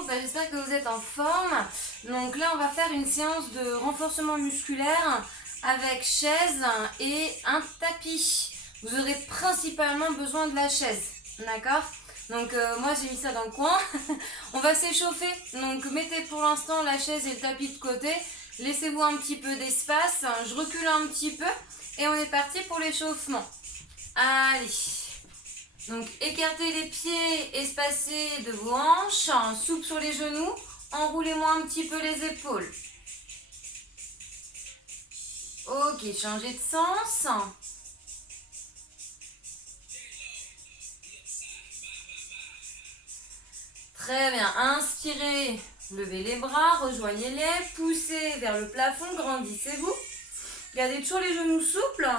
bonjour, j'espère que vous êtes en forme. Donc là on va faire une séance de renforcement musculaire avec chaise et un tapis. Vous aurez principalement besoin de la chaise, d'accord? Donc moi j'ai mis ça dans le coin. On va s'échauffer, donc mettez pour l'instant la chaise et le tapis de côté. Laissez-vous un petit peu d'espace, je recule un petit peu et on est parti pour l'échauffement. Allez. Donc écartez les pieds espacés de vos hanches, souple sur les genoux, enroulez-moi un petit peu les épaules. Ok, changez de sens. Très bien, inspirez, levez les bras, rejoignez-les, poussez vers le plafond, grandissez-vous. Gardez toujours les genoux souples.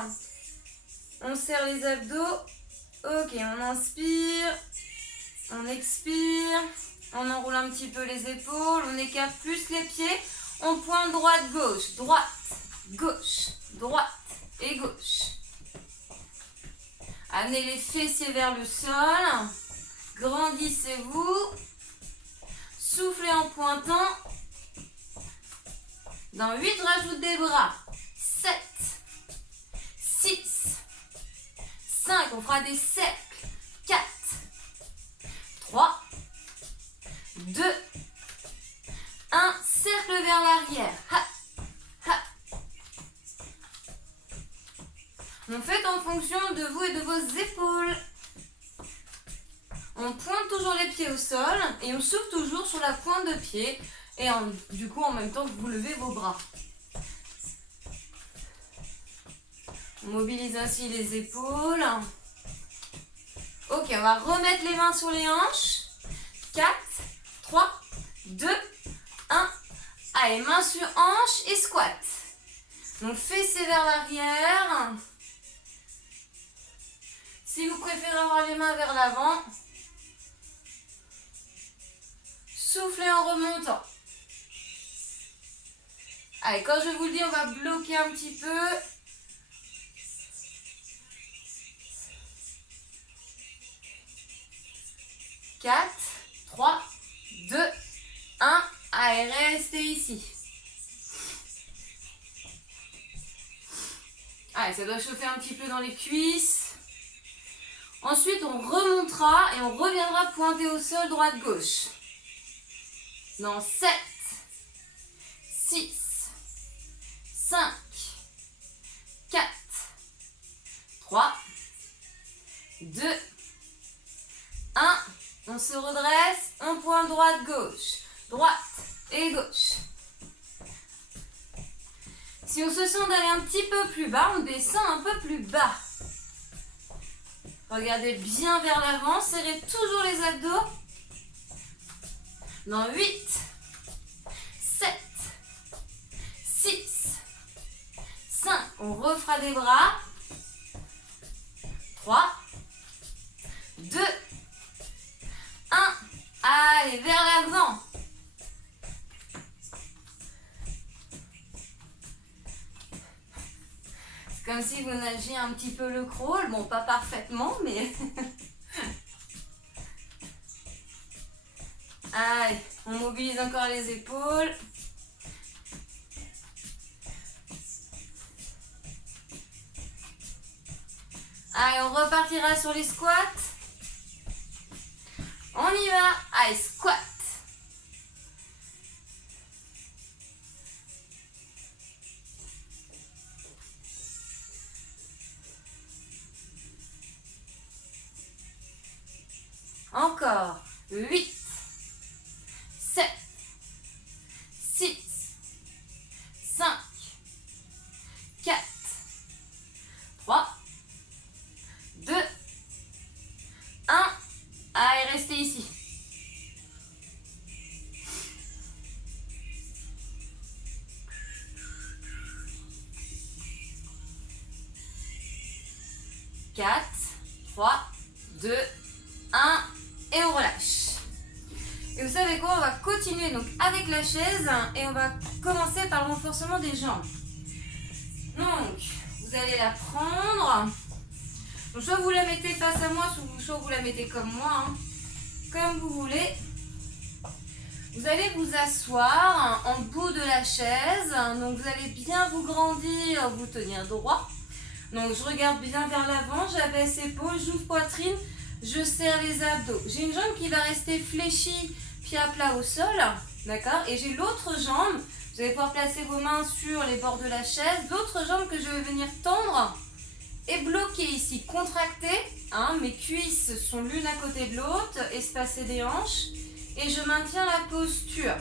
On serre les abdos. Ok, on inspire, on expire, on enroule un petit peu les épaules, on écarte plus les pieds, on pointe droite, droite et gauche. Amenez les fessiers vers le sol, grandissez-vous, soufflez en pointant. Dans 8, rajoute des bras. 7, 6, 5, on fera des cercles. 4, 3, 2, 1, cercle vers l'arrière. On fait en fonction de vous et de vos épaules. On pointe toujours les pieds au sol et on souffle toujours sur la pointe de pied. Et du coup, en même temps que vous levez vos bras. On mobilise ainsi les épaules. Ok, on va remettre les mains sur les hanches. 4, 3, 2, 1. Allez, main sur hanche et squat. Donc, fessez vers l'arrière. Si vous préférez avoir les mains vers l'avant, soufflez en remontant. Allez, quand je vous le dis, on va bloquer un petit peu. « 4, 3, 2, 1. Allez, restez ici. Allez, ça doit chauffer un petit peu dans les cuisses. Ensuite, on remontera et on reviendra pointer au sol droite-gauche. Dans 7, 6, 5, 4, 3, 2, 1. On se redresse, on pointe droite-gauche, droite et gauche. Si on se sent d'aller un petit peu plus bas, on descend un peu plus bas. Regardez bien vers l'avant, serrez toujours les abdos. Dans 8, 7, 6, 5, on refera des bras. 3, 2, 1. Allez, vers l'avant. C'est comme si vous nagiez un petit peu le crawl. Bon, pas parfaitement, mais... Allez, on mobilise encore les épaules. Allez, on repartira sur les squats. On y va. Allez, squat. Encore. 8, 7, 6, 5, 4, 3, 2, 1. Allez, restez ici. Quatre, 3, 2, 1 et on relâche. Et vous savez quoi, on va continuer donc avec la chaise et on va commencer par le renforcement des jambes. Donc, vous allez la prendre. Donc, soit vous la mettez face à moi, soit vous la mettez comme moi, hein, comme vous voulez. Vous allez vous asseoir en bout de la chaise. Donc vous allez bien vous grandir, vous tenir droit. Donc je regarde bien vers l'avant, j'abaisse épaules, j'ouvre poitrine, je serre les abdos. J'ai une jambe qui va rester fléchie, pied à plat au sol. D'accord? Et j'ai l'autre jambe. Vous allez pouvoir placer vos mains sur les bords de la chaise. L'autre jambe que je vais venir tendre et bloquer ici, contracter. Mes cuisses sont l'une à côté de l'autre, espacer des hanches. Et je maintiens la posture.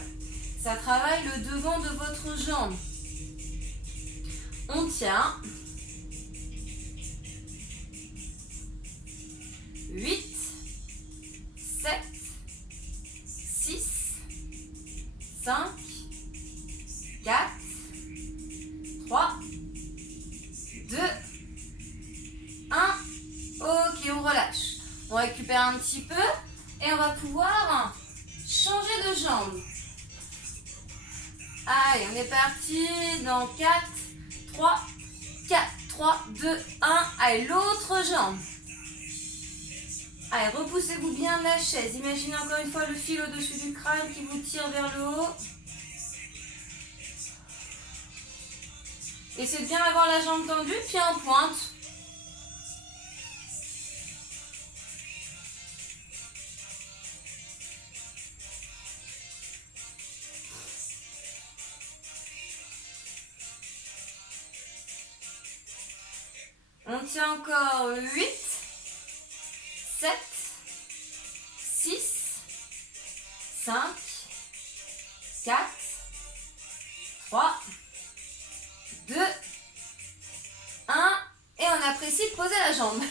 Ça travaille le devant de votre jambe. On tient. 8, 7, 6, 5, 4, 3, 2, 1. Ok, on relâche. On récupère un petit peu et on va pouvoir changer de jambe. Allez, on est parti dans 4, 3, 4, 3, 2, 1. Allez, l'autre jambe. Allez, repoussez-vous bien de la chaise. Imaginez encore une fois le fil au-dessus du crâne qui vous tire vers le haut. Essayez de bien avoir la jambe tendue, pied en pointe. On tient encore 8, 7, 6, 5, 4, 3, 2, 1. Et on apprécie de poser la jambe.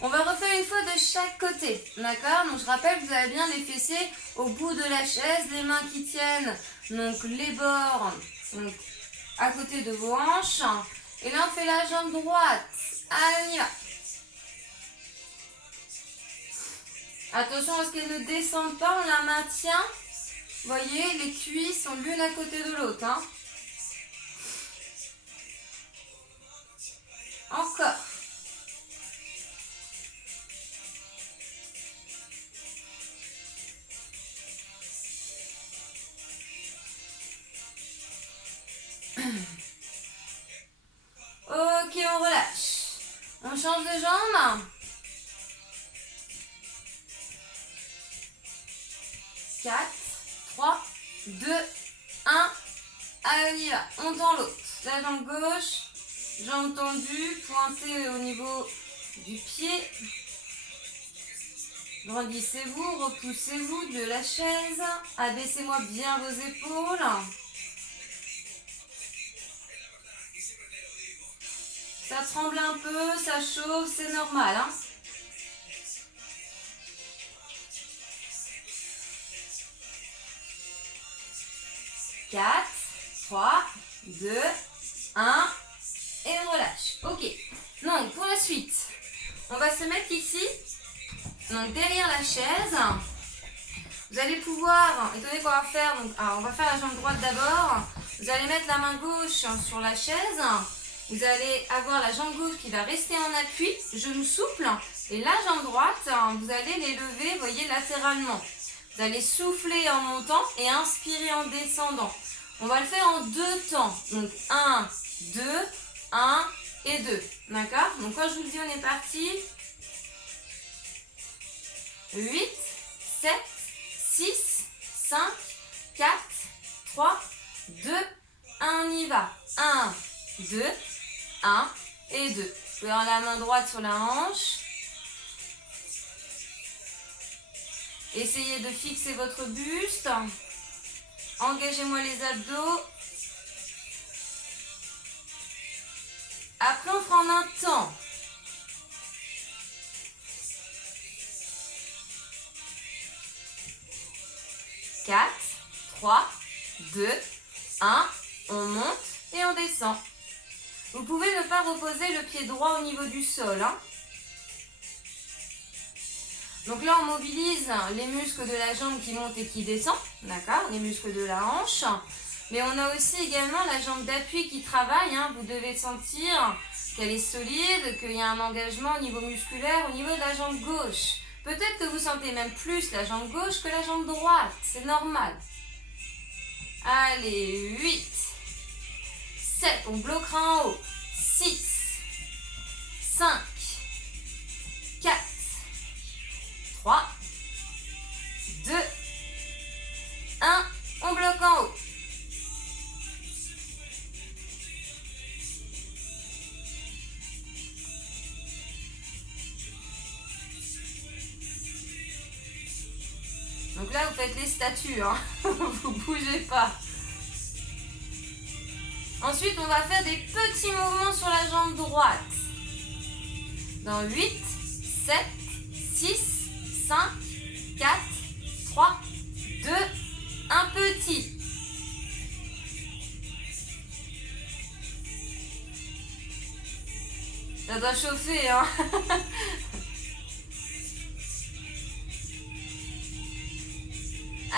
On va refaire une fois de chaque côté. D'accord? Donc je rappelle que vous avez bien les fessiers au bout de la chaise, les mains qui tiennent donc les bords donc, à côté de vos hanches. Et là on fait la jambe droite. Allez, on y va. Attention à ce qu'elle ne descende pas, on la maintient. Vous voyez, les cuisses sont l'une à côté de l'autre. Encore. Ok, on relâche. On change de jambe. 4, 3, 2, 1. Allez, on y va. On tend l'autre. La jambe gauche, jambe tendue, pointée au niveau du pied. Grandissez-vous, repoussez-vous de la chaise. Abaissez-moi bien vos épaules. Ça tremble un peu, ça chauffe, c'est normal. 4, 3, 2, 1 et on relâche. Ok. Donc pour la suite, on va se mettre ici, donc derrière la chaise. Vous allez pouvoir, étant donné qu'on va faire, donc, on va faire la jambe droite d'abord. Vous allez mettre la main gauche sur la chaise. Vous allez avoir la jambe gauche qui va rester en appui, genou souple. Et la jambe droite, vous allez les lever, vous voyez, latéralement. Vous allez souffler en montant et inspirer en descendant. On va le faire en 2 temps. Donc 1, 2, 1 et 2. D'accord? Donc quand je vous le dis, on est parti. 8, 7, 6, 5, 4, 3, 2, 1, on y va. 1, 2, 1 et 2. Vous pouvez avoir la main droite sur la hanche. Essayez de fixer votre buste. Engagez-moi les abdos. Après, on prend un temps. « 4, 3, 2, 1. On monte et on descend. Vous pouvez ne pas reposer le pied droit au niveau du sol. Donc là, on mobilise les muscles de la jambe qui monte et qui descend, d'accord, les muscles de la hanche. Mais on a aussi également la jambe d'appui qui travaille. Vous devez sentir qu'elle est solide, qu'il y a un engagement au niveau musculaire, au niveau de la jambe gauche. Peut-être que vous sentez même plus la jambe gauche que la jambe droite. C'est normal. Allez, 8, 7, on bloquera en haut. 6, 5, 4, 3, 2, 1, on bloque en haut. Donc là, vous faites les statues, hein. Vous ne bougez pas. Ensuite, on va faire des petits mouvements sur la jambe droite. Dans 8, 7, 6, 5, 4, 3, 2, un petit. Ça doit chauffer, hein.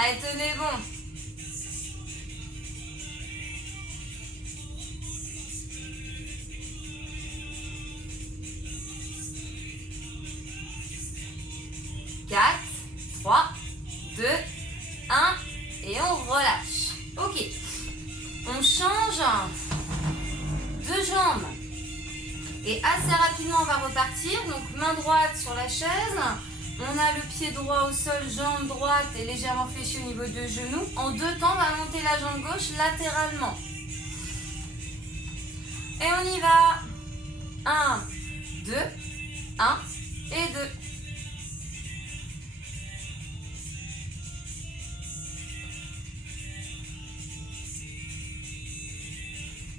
Allez, tenez bon. Quatre, 3, 2, 1 et on relâche. Ok. On change de jambe. Et assez rapidement, on va repartir. Donc, main droite sur la chaise. On a le pied droit au sol, jambe droite est légèrement fléchie au niveau de genou. En 2 temps, on va monter la jambe gauche latéralement. Et on y va. 1, 2, 1 et 2.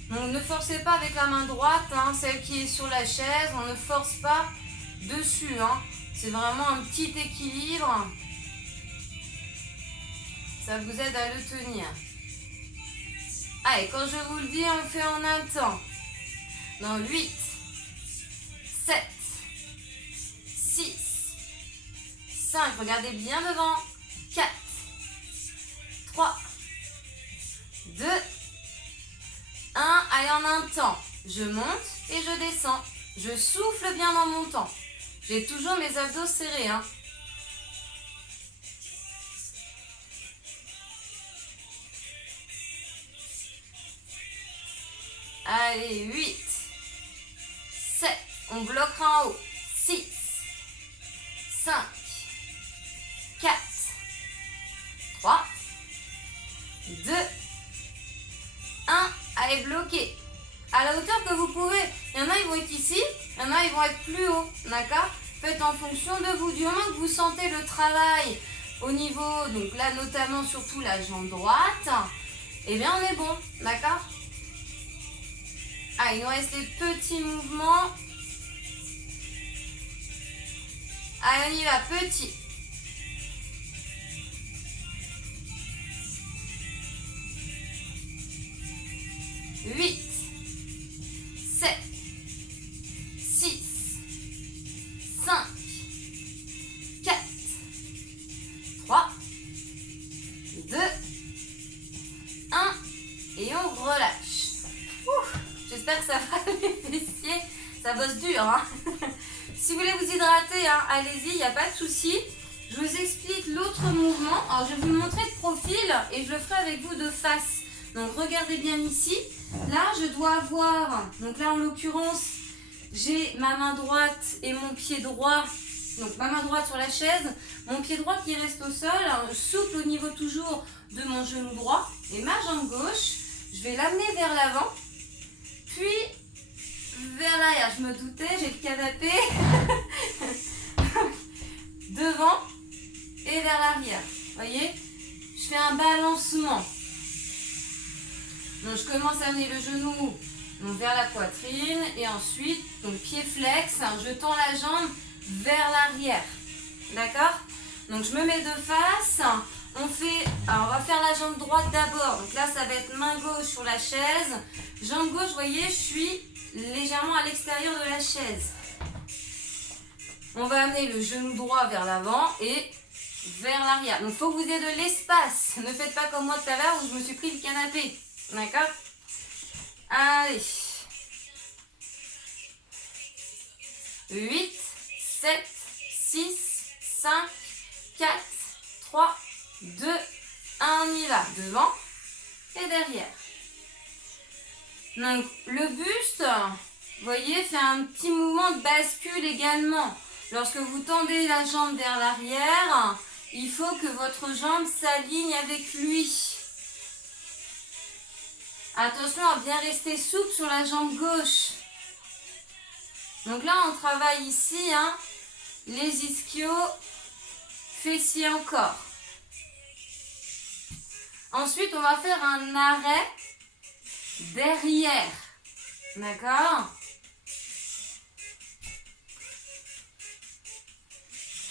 Donc ne forcez pas avec la main droite, hein, celle qui est sur la chaise, on ne force pas dessus. Hein. C'est vraiment un petit équilibre. Ça vous aide à le tenir. Allez, quand je vous le dis, on le fait en un temps. Dans 8, 7, 6, 5, regardez bien devant. 4, 3, 2, 1, allez en un temps. Je monte et je descends. Je souffle bien dans mon temps. J'ai toujours mes abdos serrés. Hein. Allez, 8, 7, on bloquera en haut. 6, 5, 4, 3, 2, 1. Allez, bloquer. À la hauteur que vous pouvez. Il y en a, ils vont être ici. Il y en a, ils vont être plus haut. D'accord? Faites en fonction de vous. Du moment que vous sentez le travail au niveau, donc là, notamment, surtout la jambe droite, eh bien, on est bon. D'accord? Ah, il nous reste les petits mouvements. Allez, on y va. Petit. 8, 7, 6, 5, 4, 3, 2, 1 et on relâche. J'espère que ça va les fessiers. Ça bosse dur. Hein. Si vous voulez vous hydrater, hein, allez-y, il n'y a pas de souci. Je vous explique l'autre mouvement. Alors, je vais vous le montrer de profil et je le ferai avec vous de face. Donc, regardez bien ici. Là, je dois avoir, donc là en l'occurrence, j'ai ma main droite et mon pied droit, donc ma main droite sur la chaise, mon pied droit qui reste au sol, souple au niveau toujours de mon genou droit, et ma jambe gauche, je vais l'amener vers l'avant, puis vers l'arrière. Je me doutais, j'ai le canapé devant et vers l'arrière. Vous voyez, je fais un balancement. Donc, je commence à amener le genou donc, vers la poitrine et ensuite, donc pied flex, je tends la jambe vers l'arrière. D'accord? Donc, je me mets de face. On va faire la jambe droite d'abord. Donc là, ça va être main gauche sur la chaise. Jambe gauche, vous voyez, je suis légèrement à l'extérieur de la chaise. On va amener le genou droit vers l'avant et vers l'arrière. Donc, il faut que vous ayez de l'espace. Ne faites pas comme moi tout à l'heure où je me suis pris le canapé. D'accord? Allez. 8, 7, 6, 5, 4, 3, 2, 1, on y va. Devant et derrière. Donc le buste, vous voyez, fait un petit mouvement de bascule également. Lorsque vous tendez la jambe vers l'arrière, il faut que votre jambe s'aligne avec lui. Attention à bien rester souple sur la jambe gauche. Donc là, on travaille ici les ischios fessiers encore. Ensuite, on va faire un arrêt derrière. D'accord ?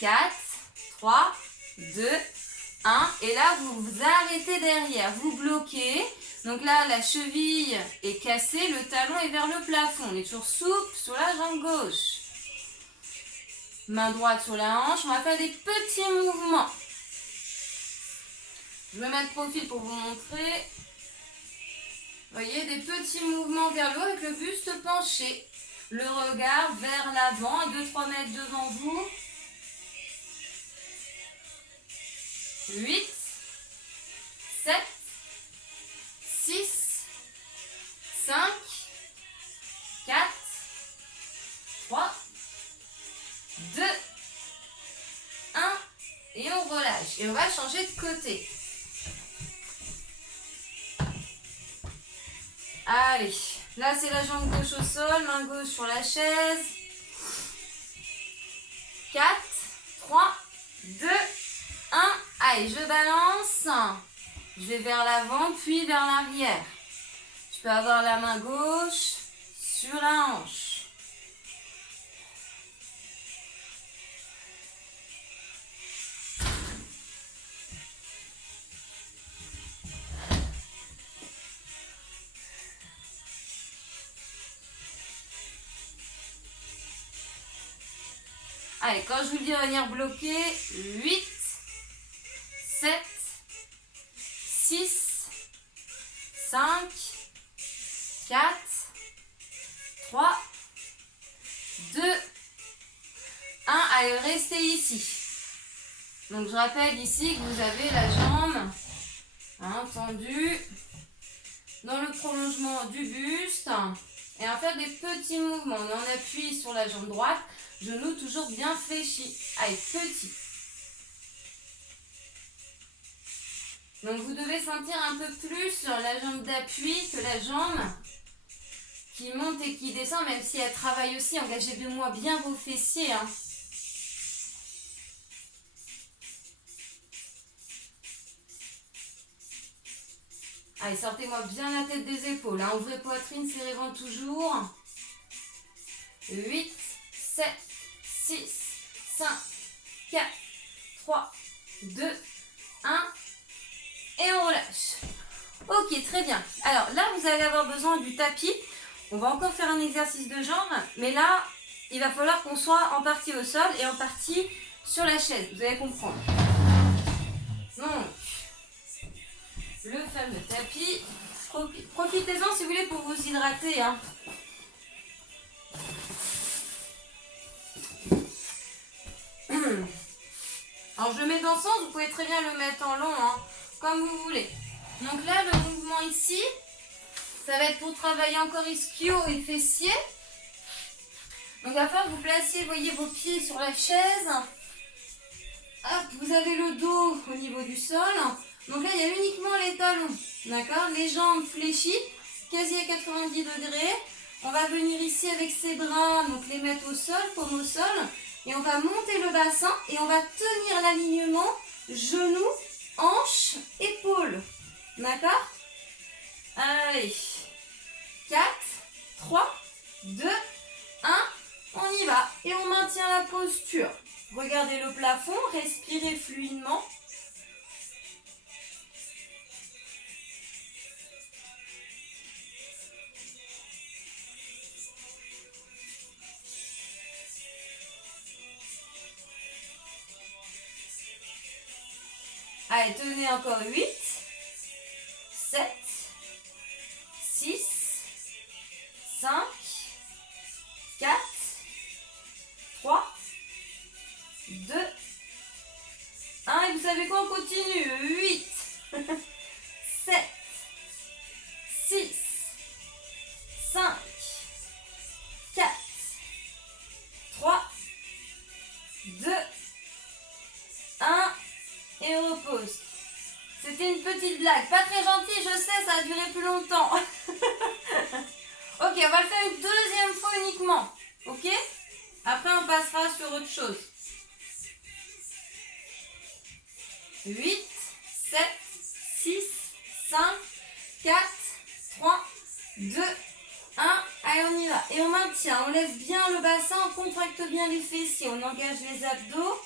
4, 3, 2, 1. Et là, vous vous arrêtez derrière. Vous bloquez. Donc là, la cheville est cassée. Le talon est vers le plafond. On est toujours souple sur la jambe gauche. Main droite sur la hanche. On va faire des petits mouvements. Je vais mettre profil pour vous montrer. Vous voyez, des petits mouvements vers le haut avec le buste penché. Le regard vers l'avant, à 2-3 mètres devant vous. 8, 7, 6, 5, 4, 3, 2, 1. Et on relâche. Et on va changer de côté. Allez, là c'est la jambe gauche au sol, main gauche sur la chaise. 4, 3, 2, 1. Allez, je balance. Je vais vers l'avant, puis vers l'arrière. Je peux avoir la main gauche sur la hanche. Allez, quand je vous dis venir bloquer, 8, 7, 6, 5, 4, 3, 2, 1. Allez, restez ici. Donc, je rappelle ici que vous avez la jambe tendue dans le prolongement du buste. Et on va faire des petits mouvements. On appuie sur la jambe droite. Genou toujours bien fléchi. Allez, petit. Donc vous devez sentir un peu plus sur la jambe d'appui que la jambe qui monte et qui descend, même si elle travaille aussi. Engagez bien vos fessiers. Allez, sortez-moi bien la tête des épaules. Ouvrez poitrine, serrez ventre toujours. 8, 7, 6, 5, 4, 3, 2, 1. Et on relâche. Ok, très bien. Alors là, vous allez avoir besoin du tapis. On va encore faire un exercice de jambes. Mais là, il va falloir qu'on soit en partie au sol et en partie sur la chaise. Vous allez comprendre. Donc, le fameux tapis. Profitez-en si vous voulez pour vous hydrater. Alors je le mets dans le sens, vous pouvez très bien le mettre en long, comme vous voulez. Donc là, le mouvement ici, ça va être pour travailler encore ischio et fessiers. Donc il va falloir que vous placiez, voyez, vos pieds sur la chaise. Hop, vous avez le dos au niveau du sol. Donc là, il y a uniquement les talons, d'accord? Les jambes fléchies, quasi à 90 degrés. On va venir ici avec ses bras, donc les mettre au sol, paume au sol. Et on va monter le bassin et on va tenir l'alignement genoux, hanches, épaules. D'accord? Allez. 4, 3, 2, 1. On y va. Et on maintient la posture. Regardez le plafond, respirez fluidement. Allez, tenez encore 8, 7, 6, 5, 4, 3, 2, Allez, vous savez quoi, on continue. 8, 7, 6, 5, 4, 3, 2, 1, et on repose. C'était une petite blague, pas très gentille, je sais, ça a duré plus longtemps. Ok, on va le faire une deuxième fois uniquement, ok? Après, on passera sur autre chose. 8, 7, 6, 5, 4, 3, 2, 1. Allez, on y va. Et on maintient, on lève bien le bassin, on contracte bien les fessiers, on engage les abdos.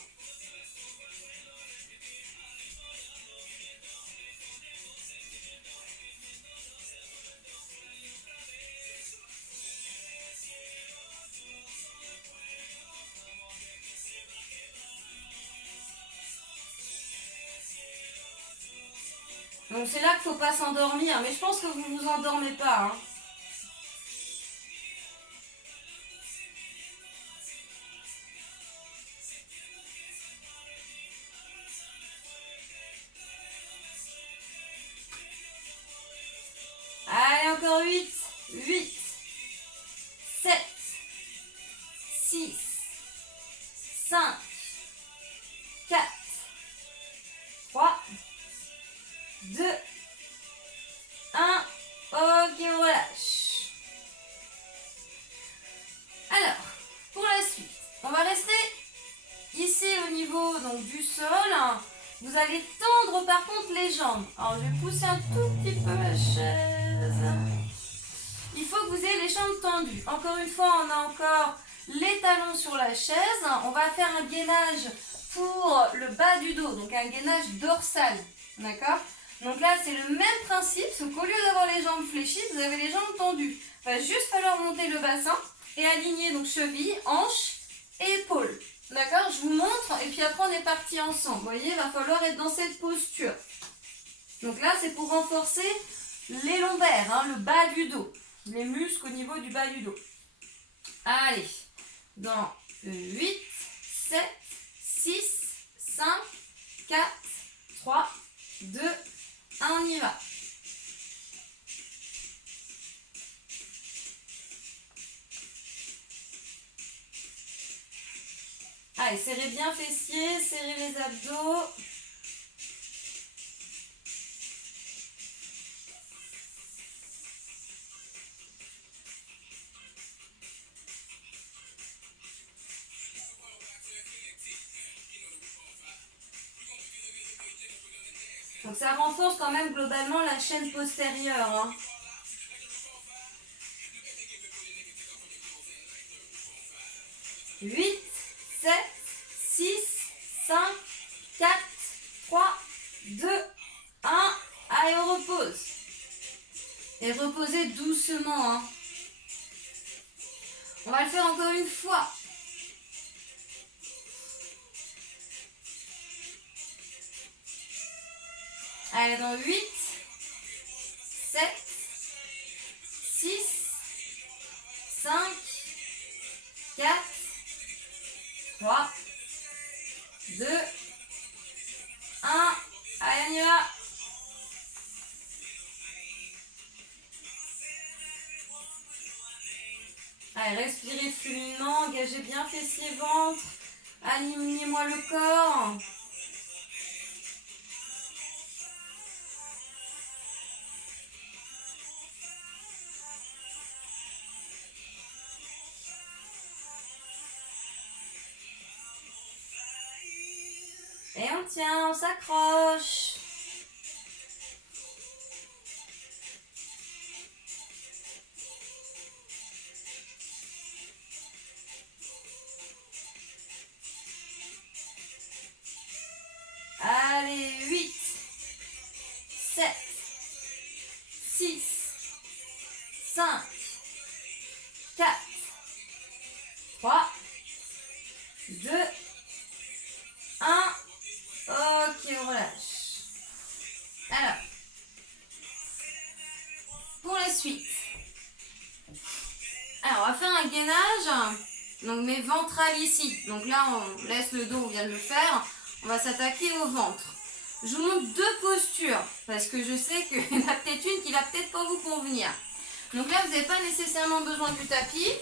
Donc c'est là qu'il ne faut pas s'endormir, mais je pense que vous ne vous endormez pas. Hein. Allez, encore 8, 8, 7, 6, 5, 4, 3, 2, 1. Ok, on relâche. Alors, pour la suite, on va rester ici au niveau donc, du sol. Vous allez tendre par contre les jambes. Alors, je vais pousser un tout petit peu la chaise. Il faut que vous ayez les jambes tendues. Encore une fois, on a encore les talons sur la chaise. On va faire un gainage pour le bas du dos, donc un gainage dorsal. D'accord ? Donc là, c'est le même principe, sauf qu'au lieu d'avoir les jambes fléchies, vous avez les jambes tendues. Il va juste falloir monter le bassin et aligner donc cheville, hanche et épaules. D'accord ? Je vous montre et puis après on est parti ensemble. Vous voyez, il va falloir être dans cette posture. Donc là, c'est pour renforcer les lombaires, hein, le bas du dos. Les muscles au niveau du bas du dos. Allez, dans 8, 7, 6, 5, 4, 3, 2, 1, on y va. Allez, serrez bien fessiers, serrez les abdos. Donc ça renforce quand même globalement la chaîne postérieure. Hein. Huit, 7, 6, 5, 4, 3, 2, 1. Allez, on repose. Et reposez doucement. Hein. On va le faire encore une fois. Allez, dans 8, 7, 6, 5, 4, 3, 2, 1. Allez, on y va. Allez, respirez fluidement, engagez bien fessiers, ventre. Alignez-moi le corps. Et on tient, on s'accroche. Allez, 8, 7, 6, 5, 4, 3, 2, 1. Ok, on relâche. Alors, pour la suite. Alors, on va faire un gainage. Donc, mes ventrales ici. Donc là, on laisse le dos, on vient de le faire. on va s'attaquer au ventre. Je vous montre deux postures, parce que je sais qu'il y en a peut-être une qui va peut-être pas vous convenir. Donc là, vous n'avez pas nécessairement besoin du tapis.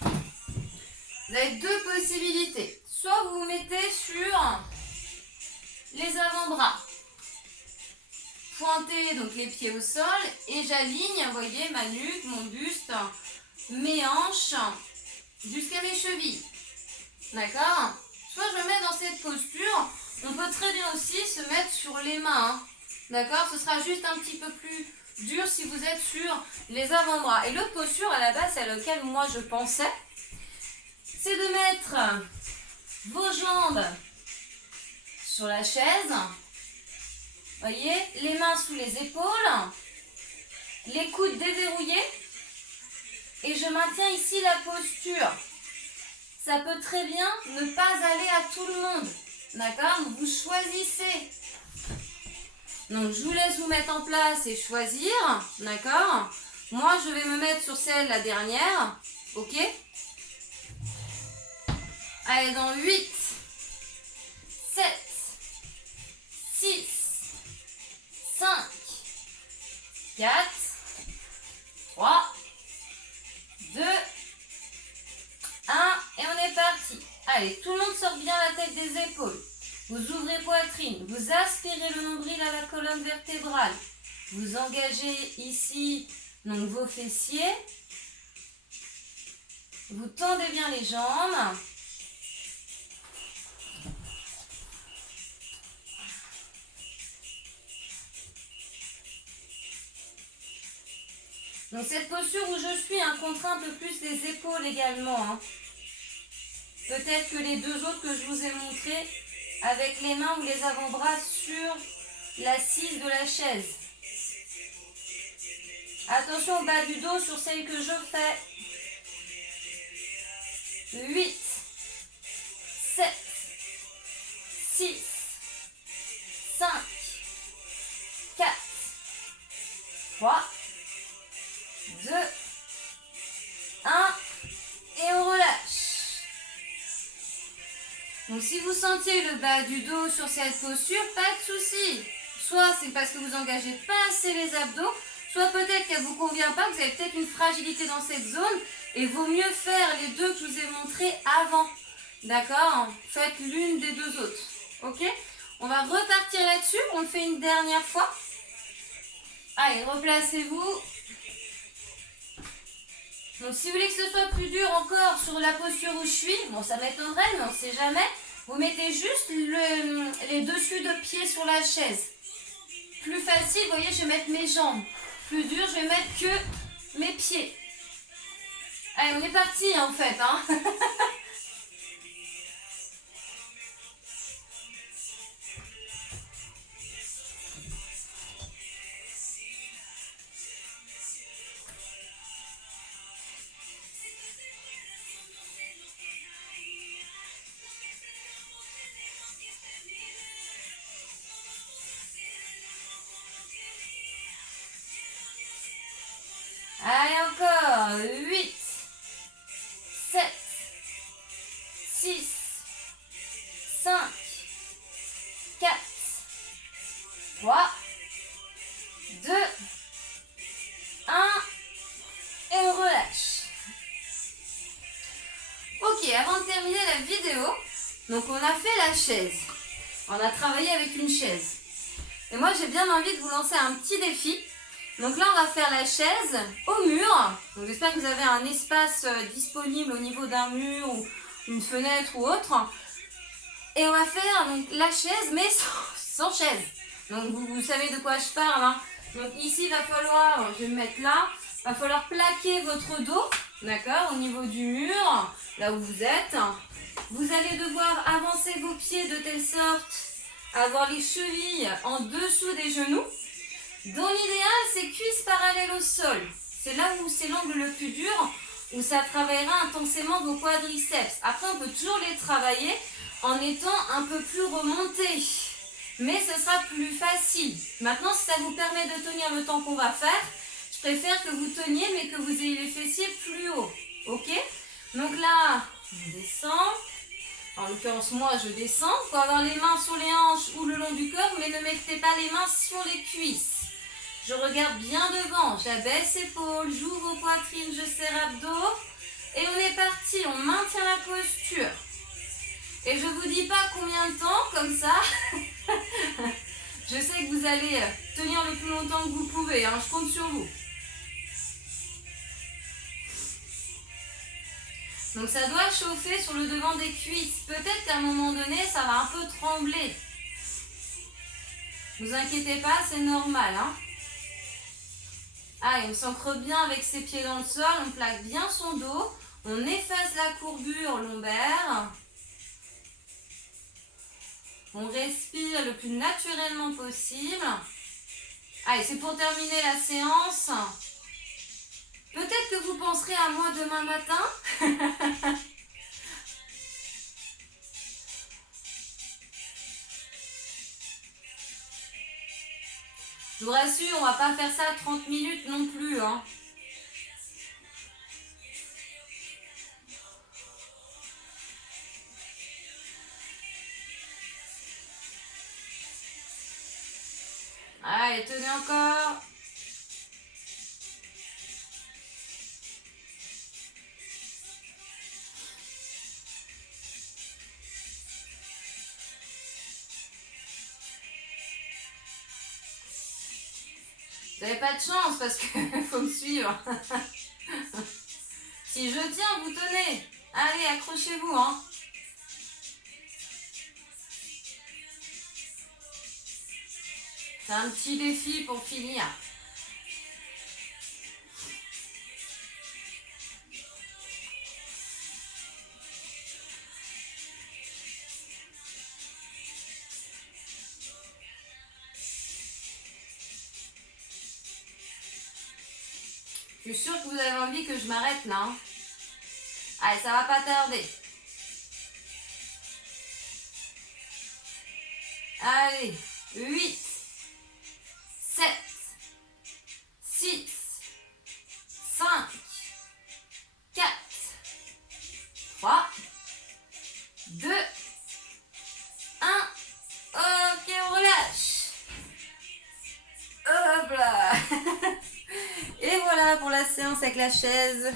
Vous avez deux possibilités. Soit vous vous mettez sur les avant-bras. Pointez donc les pieds au sol et j'aligne, vous voyez, ma nuque, mon buste, mes hanches, jusqu'à mes chevilles. D'accord? Soit je me mets dans cette posture, on peut très bien aussi se mettre sur les mains. Hein. D'accord? Ce sera juste un petit peu plus dur si vous êtes sur les avant-bras. Et l'autre posture, à la base, à laquelle moi je pensais, c'est de mettre vos jambes sur la chaise. Voyez, les mains sous les épaules, les coudes déverrouillés. Et je maintiens ici la posture. Ça peut très bien ne pas aller à tout le monde. D'accord? Vous choisissez. Donc, je vous laisse vous mettre en place et choisir. D'accord? Moi, je vais me mettre sur celle, la dernière. Ok? Allez, dans 8, 7, 6, 5, 4, 3, 2, 1, et on est parti. Allez, tout le monde sort bien la tête des épaules. Vous ouvrez poitrine, vous aspirez le nombril à la colonne vertébrale. Vous engagez ici donc vos fessiers. Vous tendez bien les jambes. Donc cette posture où je suis contraint un peu plus les épaules également. Hein. Peut-être que les deux autres que je vous ai montrés avec les mains ou les avant-bras sur l'assise de la chaise. Attention au bas du dos sur celle que je fais. 8, 7, 6, 5, 4, 3, 2, 1 et on relâche. Donc si vous sentiez le bas du dos sur cette posture, pas de souci. Soit c'est parce que vous engagez pas assez les abdos, soit peut-être qu'elle ne vous convient pas, que vous avez peut-être une fragilité dans cette zone et vaut mieux faire les deux que je vous ai montrés avant. D'accord? Faites l'une des deux autres. Ok? On va repartir là-dessus, on le fait une dernière fois. Allez, replacez-vous. Donc si vous voulez que ce soit plus dur encore sur la posture où je suis, bon ça m'étonnerait mais on ne sait jamais, vous mettez juste les dessus de pieds sur la chaise. Plus facile, vous voyez, je vais mettre mes jambes. Plus dur, je vais mettre que mes pieds. Allez, on est parti en fait. Hein. Allez, encore 8, 7, 6, 5, 4, 3, 2, 1 et on relâche. Ok, avant de terminer la vidéo, donc on a fait la chaise. On a travaillé avec une chaise. Et moi j'ai bien envie de vous lancer un petit défi. Donc là, on va faire la chaise au mur. Donc j'espère que vous avez un espace disponible au niveau d'un mur ou une fenêtre ou autre. Et on va faire donc, la chaise, mais sans chaise. Donc vous savez de quoi je parle. Hein. Donc ici, il va falloir, je vais me mettre là, il va falloir plaquer votre dos, d'accord, au niveau du mur, là où vous êtes. Vous allez devoir avancer vos pieds de telle sorte à avoir les chevilles en dessous des genoux. Dans l'idéal, c'est cuisses parallèles au sol. C'est là où c'est l'angle le plus dur, où ça travaillera intensément vos quadriceps. Après, on peut toujours les travailler en étant un peu plus remonté. Mais ce sera plus facile. Maintenant, si ça vous permet de tenir le temps qu'on va faire, je préfère que vous teniez, mais que vous ayez les fessiers plus hauts. Ok? Donc là, on descend. En l'occurrence, moi, je descends. Vous pouvez avoir les mains sur les hanches ou le long du corps, mais ne mettez pas les mains sur les cuisses. Je regarde bien devant, j'abaisse épaules, j'ouvre poitrine, je serre abdos. Et on est parti, on maintient la posture. Et je ne vous dis pas combien de temps, comme ça. Je sais que vous allez tenir le plus longtemps que vous pouvez, hein, je compte sur vous. Donc ça doit chauffer sur le devant des cuisses. Peut-être qu'à un moment donné, ça va un peu trembler. Ne vous inquiétez pas, c'est normal. Hein. Allez, on s'ancre bien avec ses pieds dans le sol, on plaque bien son dos. On efface la courbure lombaire. On respire le plus naturellement possible. Allez, c'est pour terminer la séance. Peut-être que vous penserez à moi demain matin. Je vous rassure, on ne va pas faire ça 30 minutes non plus. Hein. Allez, tenez encore. Vous n'avez pas de chance parce qu'il faut me suivre. Si je tiens, vous tenez. Allez, accrochez-vous. Hein. C'est un petit défi pour finir. Je suis sûre que vous avez envie que je m'arrête là. Hein. Allez, ça va pas tarder. Allez, 8, 7, 6, 5, 4, 3, 2, 1. Ok, on relâche. Hop là. Et voilà pour la séance avec la chaise.